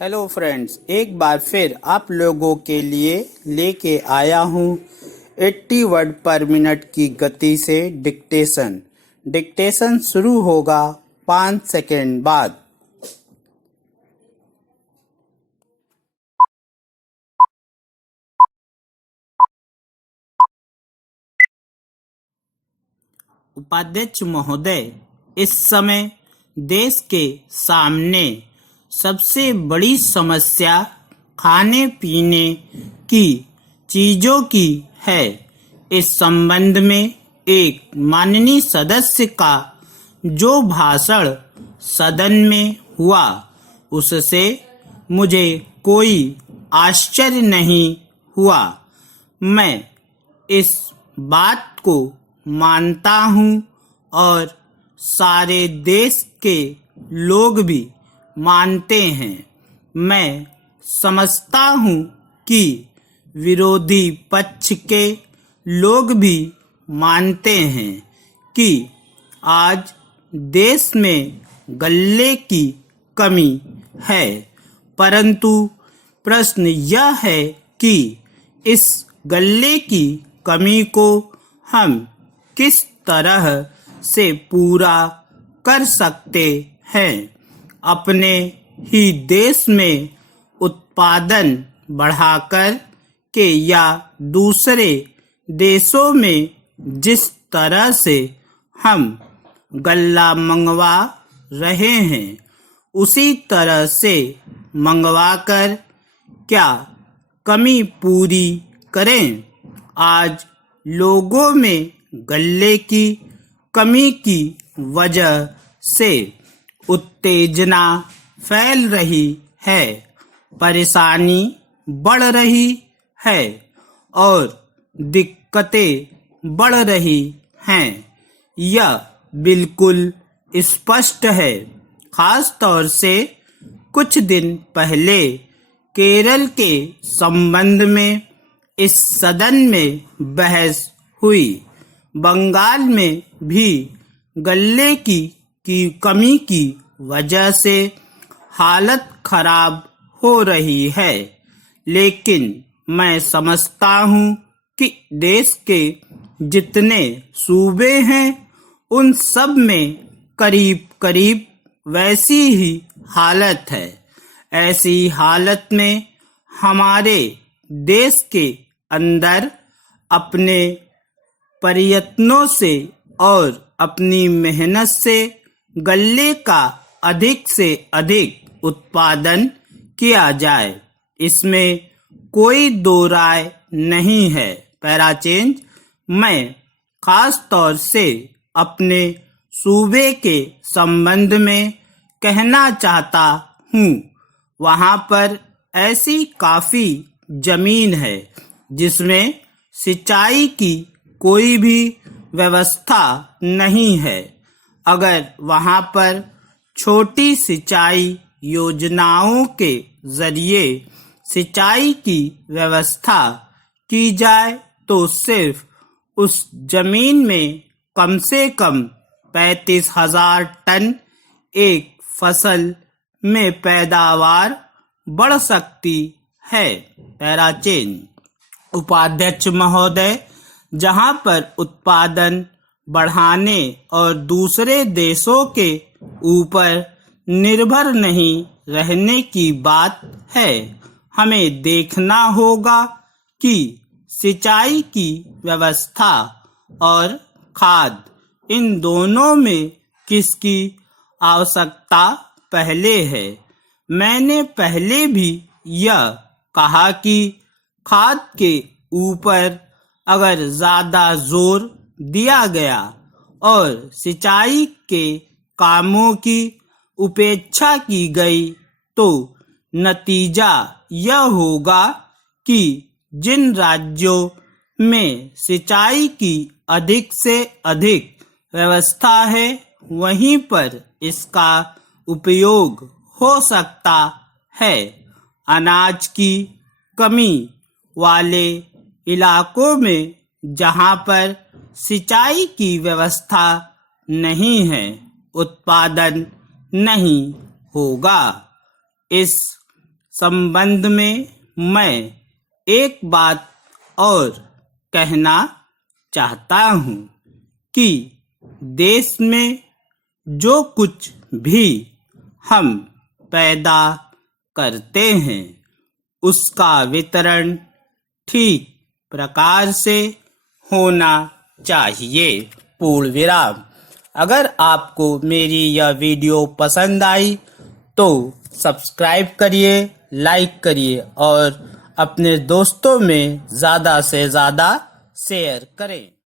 Hello friends, एक बार फिर आप लोगों के लिए लेके आया हूँ 80 वर्ड पर मिनट की गति से डिक्टेशन। डिक्टेशन शुरू होगा 5 सेकेंड बाद। उपाध्यक्ष महोदय, इस समय देश के सामने सबसे बड़ी समस्या खाने पीने की चीजों की है। इस संबंध में एक माननीय सदस्य का जो भाषण सदन में हुआ, उससे मुझे कोई आश्चर्य नहीं हुआ। मैं इस बात को मानता हूँ और सारे देश के लोग भी मानते हैं। मैं समझता हूँ कि विरोधी पक्ष के लोग भी मानते हैं कि आज देश में गल्ले की कमी है, परंतु प्रश्न यह है कि इस गल्ले की कमी को हम किस तरह से पूरा कर सकते हैं। अपने ही देश में उत्पादन बढ़ाकर के या दूसरे देशों में जिस तरह से हम गल्ला मंगवा रहे हैं, उसी तरह से मंगवाकर क्या कमी पूरी करें। आज लोगों में गल्ले की कमी की वजह से उत्तेजना फैल रही है, परेशानी बढ़ रही है और दिक्कतें बढ़ रही हैं। यह बिल्कुल स्पष्ट है। खास तौर से कुछ दिन पहले केरल के संबंध में इस सदन में बहस हुई। बंगाल में भी गल्ले की कमी की वजह से हालत खराब हो रही है, लेकिन मैं समझता हूँ कि देश के जितने सूबे हैं, उन सब में करीब करीब वैसी ही हालत है। ऐसी हालत में हमारे देश के अंदर अपने प्रयत्नों से और अपनी मेहनत से गल्ले का अधिक से अधिक उत्पादन किया जाए, इसमें कोई दो राय नहीं है। Para change. मैं खास तौर से अपने सूबे के संबंध में कहना चाहता हूँ। वहाँ पर ऐसी काफी जमीन है जिसमें सिंचाई की कोई भी व्यवस्था नहीं है। अगर वहाँ पर छोटी सिंचाई योजनाओं के जरिए सिंचाई की व्यवस्था की जाए तो सिर्फ उस जमीन में कम से कम 35,000 टन एक फसल में पैदावार बढ़ सकती है। Para change. उपाध्यक्ष महोदय, जहां पर उत्पादन बढ़ाने और दूसरे देशों के ऊपर निर्भर नहीं रहने की बात है, हमें देखना होगा कि सिंचाई की व्यवस्था और खाद, इन दोनों में किसकी आवश्यकता पहले है। मैंने पहले भी यह कहा कि खाद के ऊपर अगर ज्यादा जोर दिया गया और सिंचाई के कामों की उपेक्षा की गई तो नतीजा यह होगा कि जिन राज्यों में सिंचाई की अधिक से अधिक व्यवस्था है, वहीं पर इसका उपयोग हो सकता है। अनाज की कमी वाले इलाकों में जहां पर सिंचाई की व्यवस्था नहीं है, उत्पादन नहीं होगा। इस संबंध में मैं एक बात और कहना चाहता हूँ कि देश में जो कुछ भी हम पैदा करते हैं उसका वितरण ठीक प्रकार से होना चाहिए। पूर्ण विराम। अगर आपको मेरी यह वीडियो पसंद आई तो सब्सक्राइब करिए, लाइक करिए और अपने दोस्तों में ज़्यादा से ज़्यादा शेयर करें।